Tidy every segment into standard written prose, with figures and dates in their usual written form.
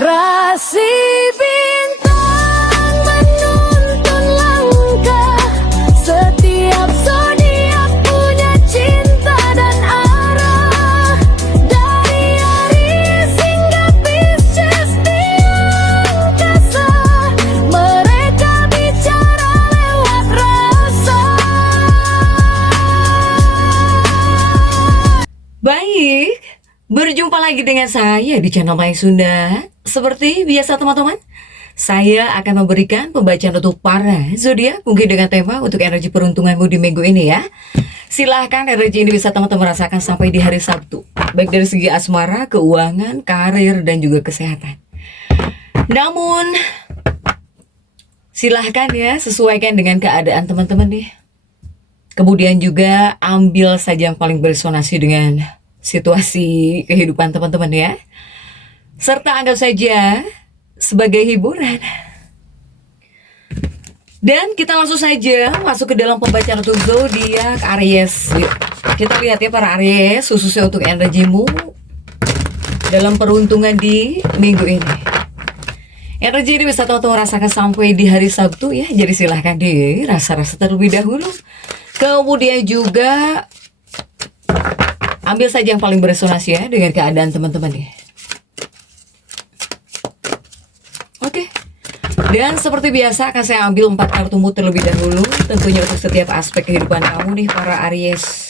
Rasi bintang menuntun langkah, setiap zodiak punya cinta dan arah. Dari Aries hingga Pisces di angkasa, mereka bicara lewat rasa. Baik, berjumpa lagi dengan saya di channel Mai Sunda. Seperti biasa teman-teman, saya akan memberikan pembacaan untuk para zodiak mungkin dengan tema untuk energi peruntunganmu di minggu ini ya. Silahkan energi ini bisa teman-teman rasakan sampai di hari Sabtu, baik dari segi asmara, keuangan, karir, dan juga kesehatan. Namun, silahkan ya sesuaikan dengan keadaan teman-teman nih. Kemudian juga ambil saja yang paling beresonansi dengan situasi kehidupan teman-teman ya. Serta anggap saja sebagai hiburan. Dan kita langsung saja masuk ke dalam pembacaan untuk zodiak Aries. Yuk, kita lihat ya para Aries, khususnya untuk energimu dalam peruntungan di minggu ini. Energi ini bisa teman-teman rasakan sampai di hari Sabtu ya. Jadi silahkan dirasa-rasa terlebih dahulu. Kemudian juga ambil saja yang paling beresonansi ya dengan keadaan teman-teman nih. Oke. Dan seperti biasa akan saya ambil 4 kartumu terlebih dahulu, tentunya untuk setiap aspek kehidupan kamu nih para Aries.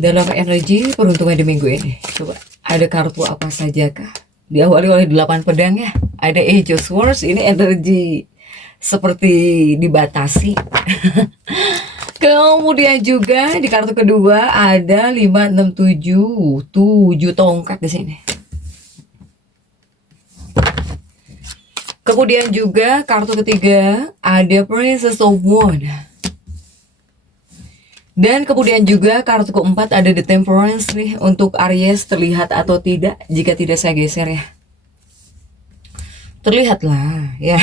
Dalam energi peruntungan di minggu ini. Coba ada kartu apa saja kah? Diawali oleh 8 pedang ya. Ada Age of Swords, ini energi seperti dibatasi. Kemudian juga di kartu kedua ada 5, 6, 7, 7 tongkat di sini. Kemudian juga kartu ketiga ada Princess of Wands. Dan kemudian juga kartu keempat ada The Temperance nih untuk Aries, terlihat atau tidak jika tidak saya geser ya. Terlihatlah ya.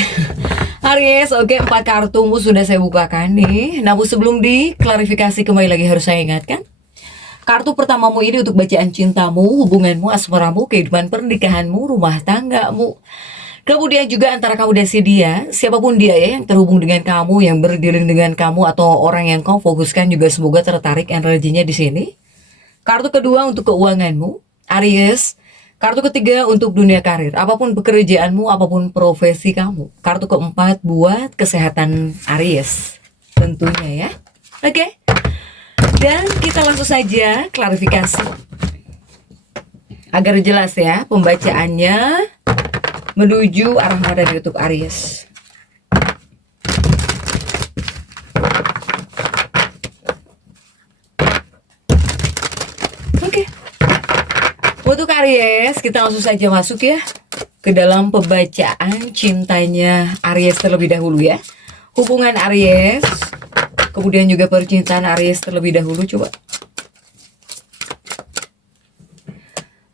Aries, oke, 4 kartumu sudah saya bukakan nih. Namun sebelum diklarifikasi kembali lagi harus saya ingatkan, kartu pertamamu ini untuk bacaan cintamu, hubunganmu, asmaramu, kehidupan pernikahanmu, rumah tanggamu. Kemudian juga antara kamu dan si dia, siapapun dia ya yang terhubung dengan kamu, yang berdealing dengan kamu, atau orang yang kamu fokuskan juga semoga tertarik energinya di sini. Kartu kedua untuk keuanganmu, Aries. Kartu ketiga untuk dunia karir, apapun pekerjaanmu, apapun profesi kamu. Kartu keempat buat kesehatan Aries, tentunya ya. Oke. Dan kita langsung saja klarifikasi. Agar jelas ya pembacaannya menuju arah mana dari untuk Aries. Oke. Untuk Aries, kita langsung saja masuk ya ke dalam pembacaan cintanya Aries terlebih dahulu ya. Hubungan Aries, kemudian juga percintaan Aries terlebih dahulu coba.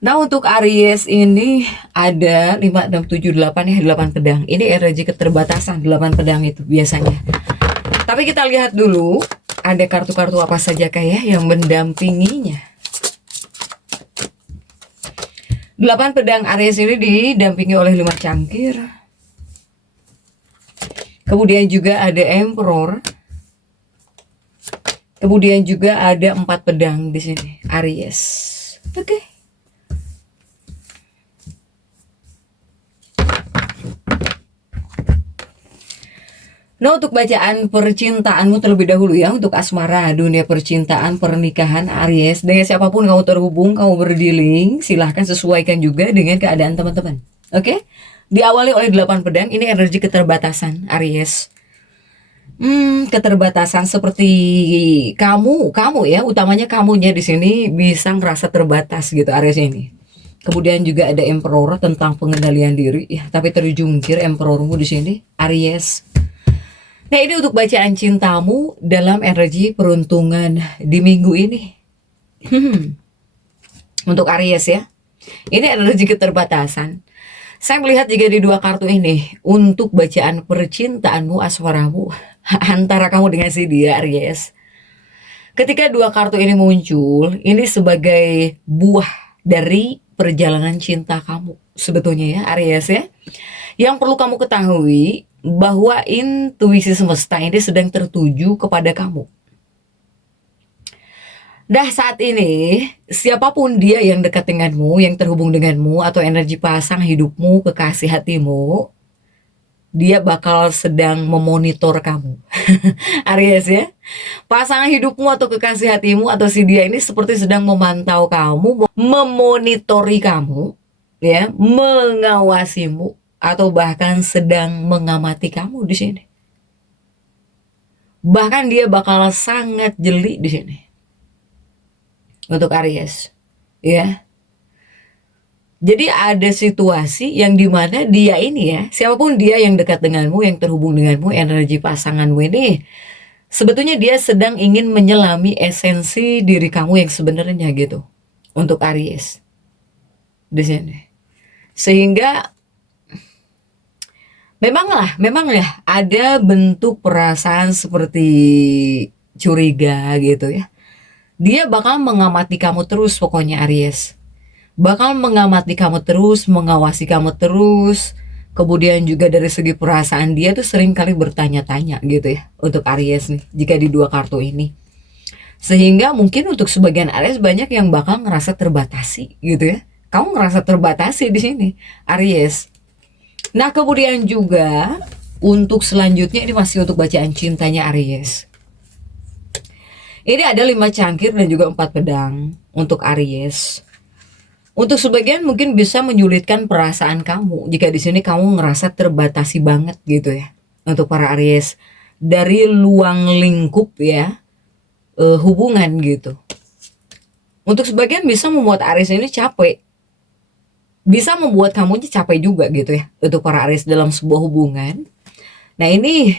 Nah untuk Aries ini ada 5, 6, 7, 8 ya, 8 pedang. Ini energi keterbatasan 8 pedang itu biasanya. Tapi kita lihat dulu ada kartu-kartu apa saja kayak yang mendampinginya. 8 pedang Aries ini didampingi oleh 5 cangkir. Kemudian juga ada Emperor. Kemudian juga ada 4 pedang di sini Aries. Oke. Nah untuk bacaan percintaanmu terlebih dahulu ya, untuk asmara, dunia percintaan, pernikahan Aries, dengan siapapun kamu terhubung, kamu berdealing, silahkan sesuaikan juga dengan keadaan teman-teman. Oke? Diawali oleh 8 pedang, ini energi keterbatasan Aries. Keterbatasan seperti kamu ya, utamanya kamunya di sini bisa ngerasa terbatas gitu Aries ini. Kemudian juga ada Emperor tentang pengendalian diri ya, tapi terjungkir Emperormu di sini Aries. Nah ini untuk bacaan cintamu dalam energi peruntungan di minggu ini. Untuk Aries ya, ini energi keterbatasan. Saya melihat jika di 2 kartu ini untuk bacaan percintaanmu, asmaramu antara kamu dengan si dia Aries. Ketika 2 kartu ini muncul, ini sebagai buah dari perjalanan cinta kamu sebetulnya ya Aries ya. Yang perlu kamu ketahui bahwa intuisi semesta ini sedang tertuju kepada kamu. Dah saat ini, siapapun dia yang dekat denganmu, yang terhubung denganmu, atau energi pasang hidupmu, kekasih hatimu, dia bakal sedang memonitor kamu. Aries ya. Pasangan hidupmu atau kekasih hatimu atau si dia ini seperti sedang memantau kamu, memonitori kamu, ya, mengawasimu, atau bahkan sedang mengamati kamu di sini. Bahkan dia bakal sangat jeli di sini. Untuk Aries, ya. Jadi ada situasi yang dimana dia ini ya, siapapun dia yang dekat denganmu, yang terhubung denganmu, energi pasanganmu ini, sebetulnya dia sedang ingin menyelami esensi diri kamu yang sebenarnya gitu. Untuk Aries di sini. Sehingga memang ya ada bentuk perasaan seperti curiga gitu ya. Dia bakal mengamati kamu terus pokoknya Aries. Bakal mengamati kamu terus, mengawasi kamu terus. Kemudian juga dari segi perasaan dia tuh sering kali bertanya-tanya gitu ya. Untuk Aries nih, jika di dua kartu ini. Sehingga mungkin untuk sebagian Aries banyak yang bakal ngerasa terbatasi gitu ya. Kamu ngerasa terbatasi di sini, Aries. Nah kemudian juga untuk selanjutnya ini masih untuk bacaan cintanya Aries. Ini ada 5 cangkir dan juga 4 pedang untuk Aries. Untuk sebagian mungkin bisa menyulitkan perasaan kamu jika di sini kamu ngerasa terbatasi banget gitu ya. Untuk para Aries dari luang lingkup ya hubungan gitu. Untuk sebagian bisa membuat Aries ini capek. Bisa membuat kamu capek juga gitu ya untuk para Aries dalam sebuah hubungan. Nah ini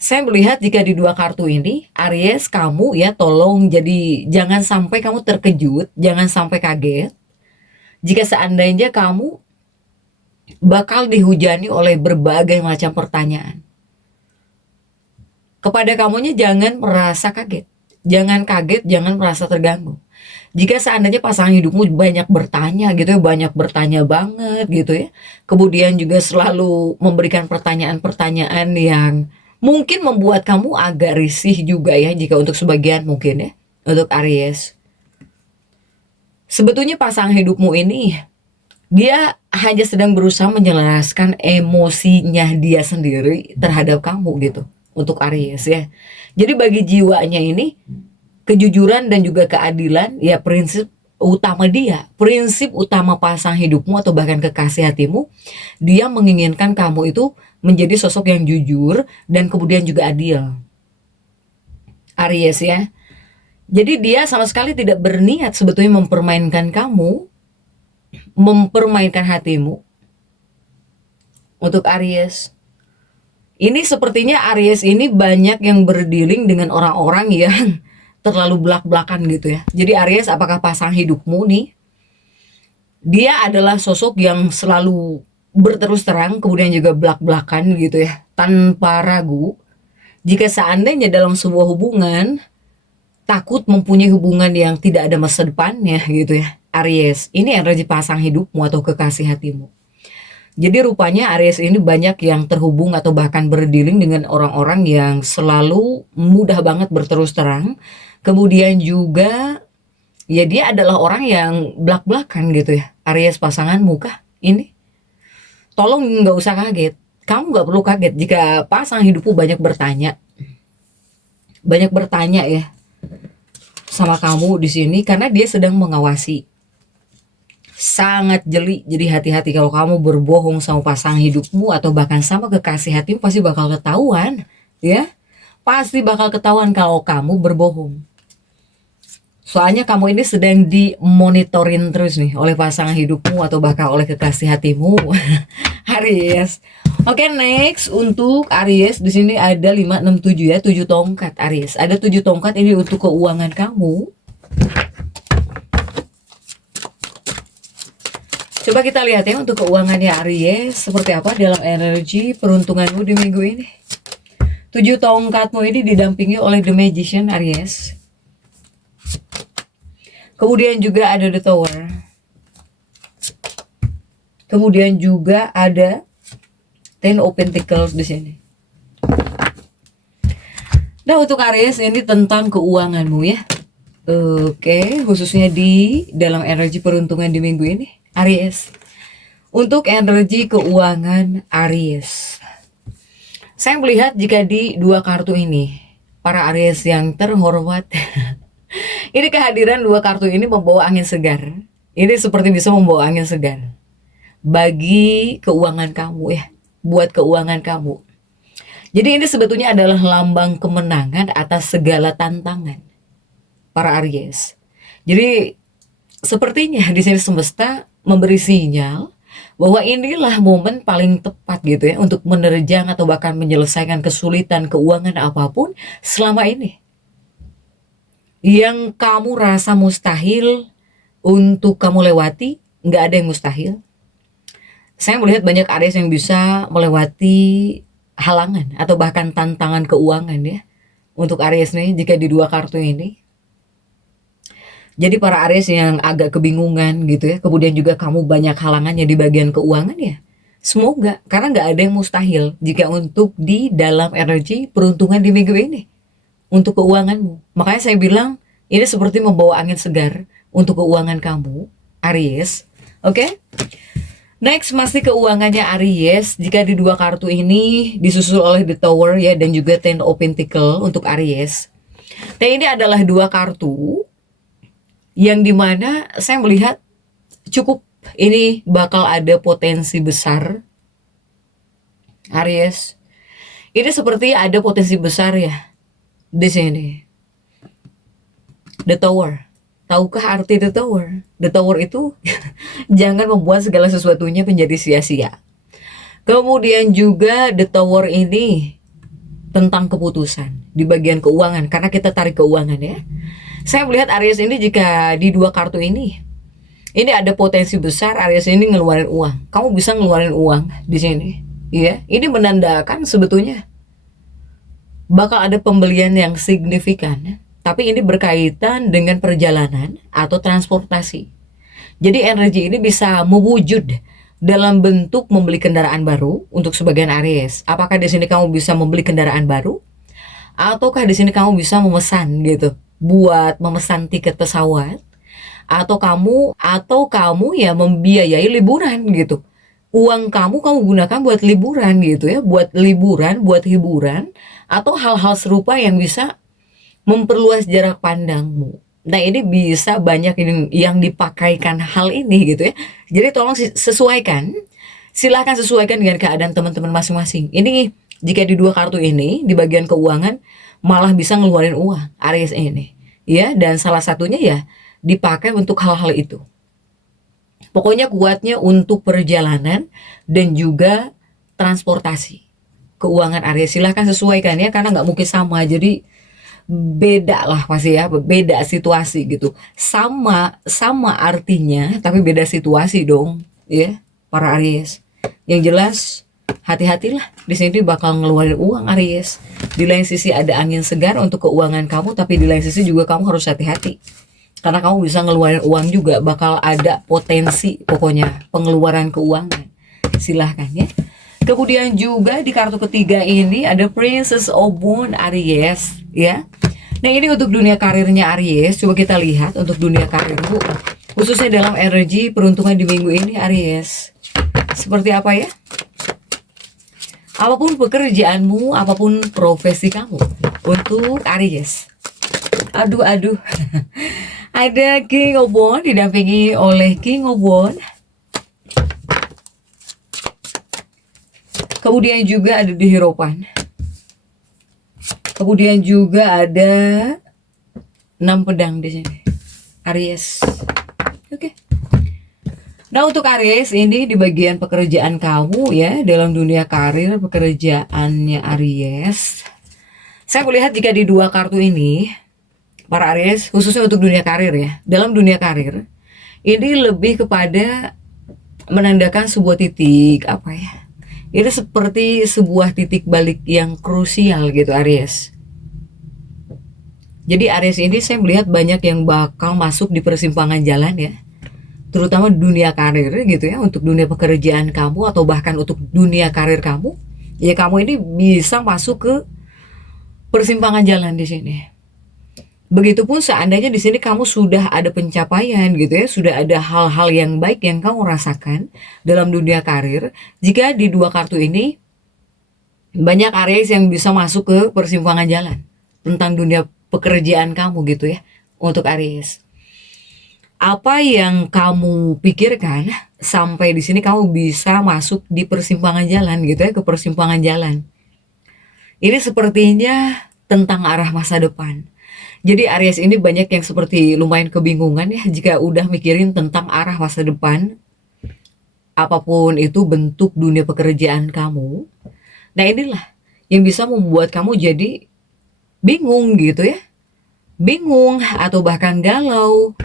saya melihat jika di dua kartu ini, Aries kamu ya tolong jadi jangan sampai kamu terkejut, jangan sampai kaget. Jika seandainya kamu bakal dihujani oleh berbagai macam pertanyaan. Kepada kamunya jangan merasa kaget, jangan kaget, jangan merasa terganggu. Jika seandainya pasangan hidupmu banyak bertanya gitu ya, banyak bertanya banget gitu ya. Kemudian juga selalu memberikan pertanyaan-pertanyaan yang mungkin membuat kamu agak risih juga ya jika untuk sebagian mungkin ya. Untuk Aries. Sebetulnya pasangan hidupmu ini dia hanya sedang berusaha menjelaskan emosinya dia sendiri terhadap kamu gitu. Untuk Aries ya. Jadi bagi jiwanya ini kejujuran dan juga keadilan ya prinsip utama dia. Prinsip utama pasangan hidupmu atau bahkan kekasih hatimu. Dia menginginkan kamu itu menjadi sosok yang jujur dan kemudian juga adil. Aries ya. Jadi dia sama sekali tidak berniat sebetulnya mempermainkan kamu, mempermainkan hatimu. Untuk Aries. Ini sepertinya Aries ini banyak yang berdealing dengan orang-orang yang terlalu belak-belakan gitu ya. Jadi Aries apakah pasangan hidupmu nih? Dia adalah sosok yang selalu berterus terang kemudian juga belak-belakan gitu ya, tanpa ragu. Jika seandainya dalam sebuah hubungan takut mempunyai hubungan yang tidak ada masa depannya gitu ya, Aries, ini energi pasang hidupmu atau kekasih hatimu. Jadi rupanya Aries ini banyak yang terhubung atau bahkan berdealing dengan orang-orang yang selalu mudah banget berterus terang. Kemudian juga ya dia adalah orang yang belak-belakan gitu ya, Aries pasanganmu kah ini? Tolong nggak usah kaget. Kamu nggak perlu kaget jika pasangan hidupmu banyak bertanya ya sama kamu di sini karena dia sedang mengawasi. Sangat jeli, jadi hati-hati kalau kamu berbohong sama pasangan hidupmu atau bahkan sama kekasih hatimu pasti bakal ketahuan, ya. Pasti bakal ketahuan kalau kamu berbohong. Soalnya kamu ini sedang dimonitorin terus nih oleh pasangan hidupmu atau bahkan oleh kekasih hatimu. Aries. Oke, next untuk Aries di sini ada 5 6 7 ya, 7 tongkat Aries. Ada 7 tongkat ini untuk keuangan kamu. Coba kita lihat ya untuk keuangannya Aries seperti apa dalam energi peruntunganmu di minggu ini. 7 tongkatmu ini didampingi oleh The Magician Aries. Kemudian juga ada The Tower. Kemudian juga ada Ten of Pentacles di sini. Nah, untuk Aries ini tentang keuanganmu ya. Oke, khususnya di dalam energi peruntungan di minggu ini, Aries. Untuk energi keuangan Aries, saya melihat jika di dua kartu ini, para Aries yang terhormat, ini kehadiran dua kartu ini membawa angin segar. Ini seperti bisa membawa angin segar bagi keuangan kamu ya, buat keuangan kamu. Jadi ini sebetulnya adalah lambang kemenangan atas segala tantangan para Aries. Jadi sepertinya di sini semesta memberi sinyal bahwa inilah momen paling tepat gitu ya untuk menerjang atau bahkan menyelesaikan kesulitan keuangan apapun selama ini. Yang kamu rasa mustahil untuk kamu lewati, nggak ada yang mustahil. Saya melihat banyak Aries yang bisa melewati halangan atau bahkan tantangan keuangan ya. Untuk Aries nih jika di dua kartu ini. Jadi para Aries yang agak kebingungan gitu ya. Kemudian juga kamu banyak halangannya di bagian keuangan ya. Semoga, karena nggak ada yang mustahil jika untuk di dalam energi peruntungan di minggu ini. Untuk keuanganmu. Makanya saya bilang ini seperti membawa angin segar untuk keuangan kamu Aries. Oke? Next, masih keuangannya Aries. Jika di dua kartu ini disusul oleh The Tower ya, dan juga Ten of Pentacles untuk Aries. Dan ini adalah dua kartu yang dimana saya melihat cukup ini bakal ada potensi besar Aries. Ini seperti ada potensi besar ya di sini. The Tower. Tahukah arti The Tower? The Tower itu jangan membuat segala sesuatunya menjadi sia-sia. Kemudian juga The Tower ini tentang keputusan di bagian keuangan, karena kita tarik keuangan ya. Saya melihat Aries ini jika di dua kartu ini ada potensi besar Aries ini ngeluarin uang. Kamu bisa ngeluarin uang di sini, ya. Ini menandakan sebetulnya bakal ada pembelian yang signifikan. Tapi ini berkaitan dengan perjalanan atau transportasi. Jadi energi ini bisa mewujud dalam bentuk membeli kendaraan baru untuk sebagian Aries. Apakah di sini kamu bisa membeli kendaraan baru? Ataukah di sini kamu bisa memesan gitu, buat memesan tiket pesawat? Atau kamu ya membiayai liburan gitu. Uang kamu gunakan buat liburan gitu ya, buat liburan, buat hiburan, atau hal-hal serupa yang bisa memperluas jarak pandangmu. Nah, ini bisa banyak yang dipakaikan hal ini gitu ya. Jadi tolong sesuaikan, silahkan sesuaikan dengan keadaan teman-teman masing-masing. Ini jika di dua kartu ini di bagian keuangan malah bisa ngeluarin uang Aries ini ya, dan salah satunya ya dipakai untuk hal-hal itu. Pokoknya kuatnya untuk perjalanan dan juga transportasi. Keuangan Aries silahkan sesuaikan ya, karena nggak mungkin sama. Jadi beda lah pasti ya, beda situasi gitu. Sama artinya tapi beda situasi dong ya para Aries. Yang jelas hati-hatilah, di sini bakal ngeluarin uang Aries. Di lain sisi ada angin segar untuk keuangan kamu, tapi di lain sisi juga kamu harus hati-hati. Karena kamu bisa ngeluarin uang juga, bakal ada potensi pokoknya pengeluaran keuangan. Silahkan ya. Kemudian juga di kartu ketiga ini ada Princess of Wands Aries ya. Nah, ini untuk dunia karirnya Aries. Coba kita lihat untuk dunia karirmu, khususnya dalam energi peruntungan di minggu ini Aries. Seperti apa ya? Apapun pekerjaanmu, apapun profesi kamu untuk Aries. Aduh. Ada King of Wands didampingi oleh King of Wands. Kemudian juga ada di Hierophant. Kemudian juga ada 6 pedang di sini. Aries. Oke. Nah, untuk Aries ini di bagian pekerjaan kamu ya, dalam dunia karir pekerjaannya Aries. Saya melihat jika di dua kartu ini para Aries, khususnya untuk dunia karir ya. Dalam dunia karir ini lebih kepada menandakan sebuah titik apa ya? Ini seperti sebuah titik balik yang krusial gitu Aries. Jadi Aries ini saya melihat banyak yang bakal masuk di persimpangan jalan ya. terutama dunia karir gitu ya, untuk dunia pekerjaan kamu atau bahkan untuk dunia karir kamu, ya kamu ini bisa masuk ke persimpangan jalan di sini. Begitupun seandainya di sini kamu sudah ada pencapaian gitu ya, sudah ada hal-hal yang baik yang kamu rasakan dalam dunia karir. Jika di dua kartu ini banyak Aries yang bisa masuk ke persimpangan jalan tentang dunia pekerjaan kamu gitu ya, untuk Aries. Apa yang kamu pikirkan sampai di sini kamu bisa masuk di persimpangan jalan gitu ya, ke persimpangan jalan. Ini sepertinya tentang arah masa depan. Jadi Aries ini banyak yang seperti lumayan kebingungan ya jika udah mikirin tentang arah masa depan. Apapun itu bentuk dunia pekerjaan kamu. Nah inilah yang bisa membuat kamu jadi bingung gitu ya. Bingung atau bahkan galau.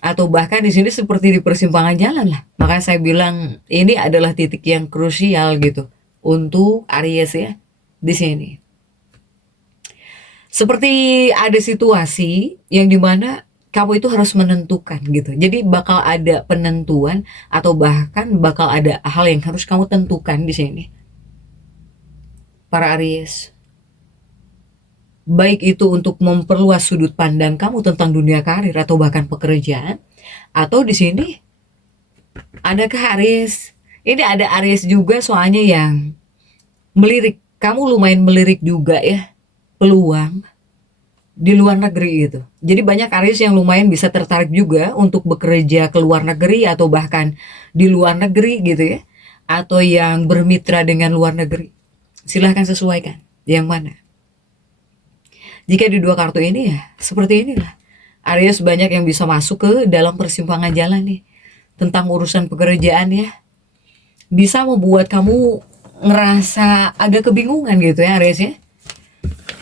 Atau bahkan di sini seperti di persimpangan jalan lah. Makanya saya bilang ini adalah titik yang krusial gitu untuk Aries ya di sini. Seperti ada situasi yang dimana kamu itu harus menentukan gitu. Jadi bakal ada penentuan atau bahkan bakal ada hal yang harus kamu tentukan di sini. Para Aries. Baik itu untuk memperluas sudut pandang kamu tentang dunia karir atau bahkan pekerjaan, atau di sini adakah Aries? Ini ada Aries juga soalnya yang melirik. Kamu lumayan melirik juga ya peluang di luar negeri gitu. Jadi banyak Aries yang lumayan bisa tertarik juga untuk bekerja ke luar negeri atau bahkan di luar negeri gitu ya. Atau yang bermitra dengan luar negeri. Silahkan sesuaikan yang mana. Jika di dua kartu ini ya seperti inilah. Aries banyak yang bisa masuk ke dalam persimpangan jalan nih. Tentang urusan pekerjaan ya. Bisa membuat kamu ngerasa agak kebingungan gitu ya Aries ya.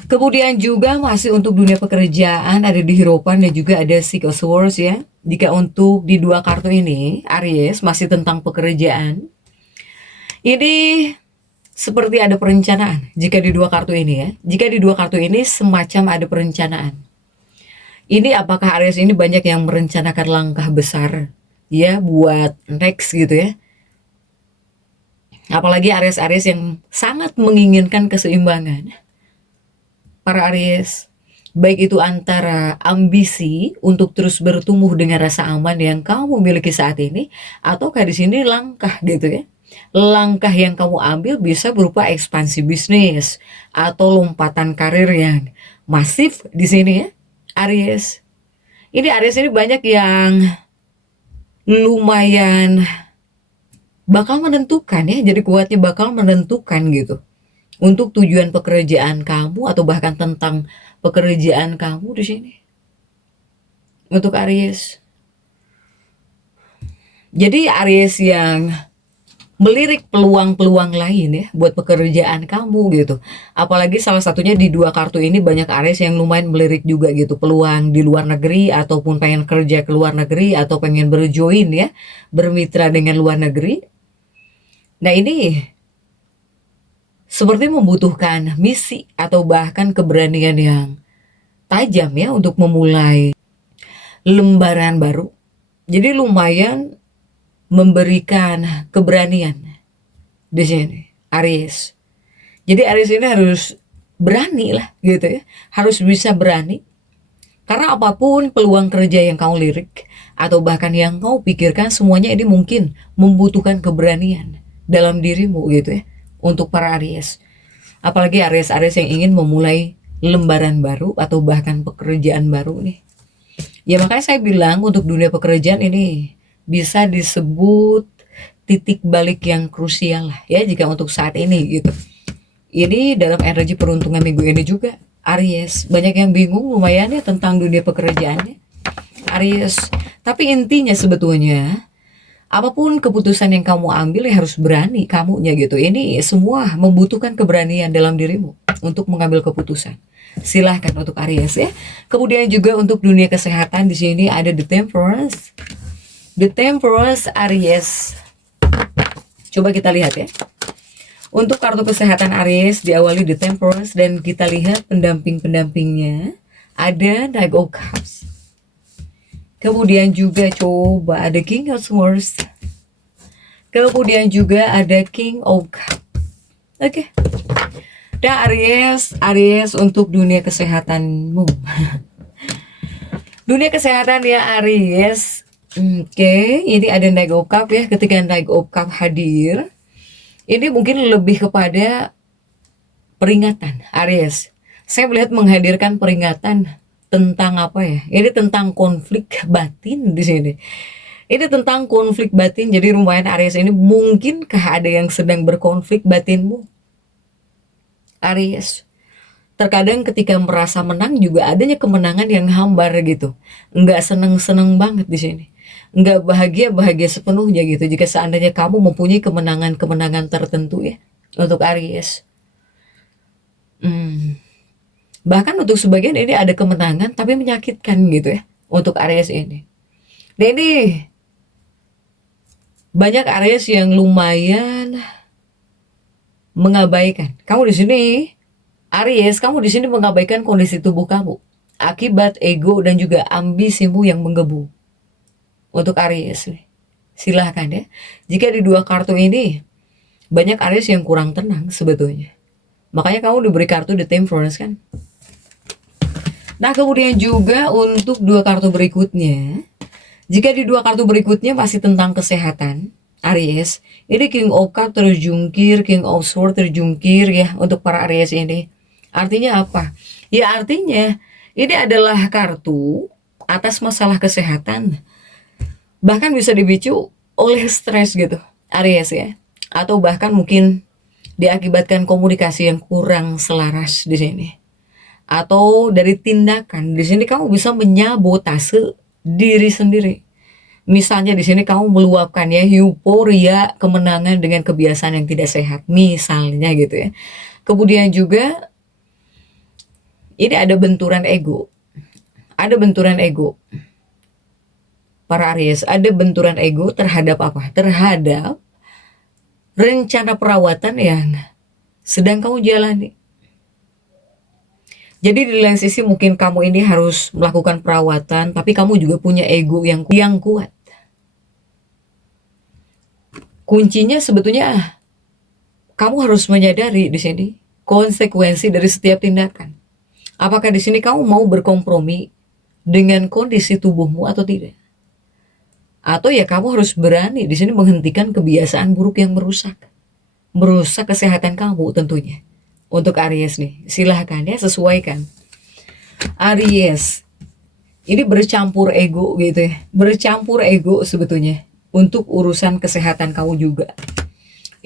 Kemudian juga masih untuk dunia pekerjaan ada di Hierophant dan juga ada Six of Swords ya. Jika untuk di dua kartu ini Aries masih tentang pekerjaan. Ini seperti ada perencanaan jika di dua kartu ini ya. Jika di dua kartu ini semacam ada perencanaan. Ini apakah Aries ini banyak yang merencanakan langkah besar ya buat next gitu ya. Apalagi Aries-Aries yang sangat menginginkan keseimbangan. Para Aries, baik itu antara ambisi untuk terus bertumbuh dengan rasa aman yang kamu miliki saat ini, ataukah di sini langkah gitu ya. Langkah yang kamu ambil bisa berupa ekspansi bisnis atau lompatan karir yang masif di sini ya, Aries. Ini Aries ini banyak yang lumayan bakal menentukan ya, jadi kuatnya bakal menentukan gitu. Untuk tujuan pekerjaan kamu atau bahkan tentang pekerjaan kamu di sini. Untuk Aries. Jadi Aries yang melirik peluang-peluang lain ya buat pekerjaan kamu gitu. Apalagi salah satunya di dua kartu ini banyak Aries yang lumayan melirik juga gitu peluang di luar negeri ataupun pengen kerja ke luar negeri atau pengen berjoin ya, bermitra dengan luar negeri. Nah ini seperti membutuhkan misi atau bahkan keberanian yang tajam ya untuk memulai lembaran baru. Jadi lumayan memberikan keberanian di sini Aries. Jadi Aries ini harus berani lah gitu ya. Harus bisa berani. Karena apapun peluang kerja yang kamu lirik atau bahkan yang kamu pikirkan semuanya ini mungkin membutuhkan keberanian dalam dirimu gitu ya. Untuk para Aries. Apalagi Aries-Aries yang ingin memulai lembaran baru atau bahkan pekerjaan baru nih. Ya makanya saya bilang untuk dunia pekerjaan ini bisa disebut titik balik yang krusial lah ya jika untuk saat ini gitu. Ini dalam energi peruntungan minggu ini juga Aries. Banyak yang bingung lumayan ya tentang dunia pekerjaannya Aries. Tapi intinya sebetulnya apapun keputusan yang kamu ambil ya harus berani kamunya gitu. Ini semua membutuhkan keberanian dalam dirimu untuk mengambil keputusan. Silahkan untuk Aries ya. Kemudian juga untuk dunia kesehatan di sini ada The Temperance. The Temperance Aries. Coba kita lihat ya. Untuk kartu kesehatan Aries diawali The Temperance dan kita lihat pendamping-pendampingnya ada Knight of Cups. Kemudian juga coba ada King of Swords. Kemudian juga ada King of Cup. Oke. Dan Aries untuk dunia kesehatanmu. Dunia kesehatan ya Aries. Oke, ini ada Knight of Cup ya. Ketika Knight of Cup hadir, ini mungkin lebih kepada peringatan Aries. Saya melihat menghadirkan peringatan tentang apa ya? Ini tentang konflik batin di sini. Ini tentang konflik batin. Jadi lumayan Aries ini, mungkinkah ada yang sedang berkonflik batinmu? Aries. Terkadang ketika merasa menang juga adanya kemenangan yang hambar gitu. Enggak seneng-seneng banget di sini. Enggak bahagia sepenuhnya gitu. Jika seandainya kamu mempunyai kemenangan-kemenangan tertentu ya untuk Aries. Bahkan untuk sebagian ini ada kemenangan tapi menyakitkan gitu ya untuk Aries ini. Dan ini banyak Aries yang lumayan mengabaikan. Kamu di sini Aries, kamu di sini mengabaikan kondisi tubuh kamu akibat ego dan juga ambisimu yang menggebu. Untuk Aries nih, silahkan ya. Jika di dua kartu ini banyak Aries yang kurang tenang sebetulnya. Makanya kamu diberi kartu The Temperance kan. Nah kemudian juga untuk dua kartu berikutnya, jika di dua kartu berikutnya masih tentang kesehatan Aries, ini King of Cup terjungkir, King of Swords terjungkir ya untuk para Aries ini. Artinya apa? Ya artinya ini adalah kartu atas masalah kesehatan. Bahkan bisa dipicu oleh stres gitu Aries ya. Atau bahkan mungkin diakibatkan komunikasi yang kurang selaras di sini. Atau dari tindakan di sini kamu bisa menyabotase diri sendiri. Misalnya di sini kamu meluapkan ya euforia kemenangan dengan kebiasaan yang tidak sehat, misalnya gitu ya. Kemudian juga ini ada benturan ego. Ada benturan ego. Para Aries, ada benturan ego terhadap apa? Terhadap rencana perawatan yang sedang kamu jalani. Jadi di lain sisi mungkin kamu ini harus melakukan perawatan, tapi kamu juga punya ego yang kuat. Kuncinya sebetulnya kamu harus menyadari di sini konsekuensi dari setiap tindakan. Apakah di sini kamu mau berkompromi dengan kondisi tubuhmu atau tidak? Atau ya kamu harus berani di sini menghentikan kebiasaan buruk yang merusak kesehatan kamu tentunya. Untuk Aries nih, silahkan ya sesuaikan. Aries, ini bercampur ego gitu ya, bercampur ego sebetulnya untuk urusan kesehatan kamu juga.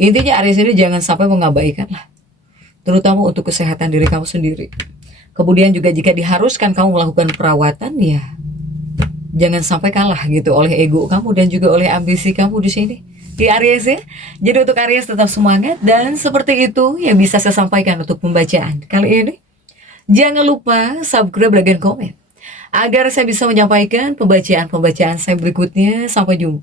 Intinya Aries ini jangan sampai mengabaikan lah, terutama untuk kesehatan diri kamu sendiri. Kemudian juga jika diharuskan kamu melakukan perawatan ya, jangan sampai kalah gitu oleh ego kamu dan juga oleh ambisi kamu di sini. Di Aries ya. Jadi untuk Aries tetap semangat dan seperti itu yang bisa saya sampaikan untuk pembacaan kali ini. Jangan lupa subscribe, like, dan komen agar saya bisa menyampaikan pembacaan-pembacaan saya berikutnya. Sampai jumpa.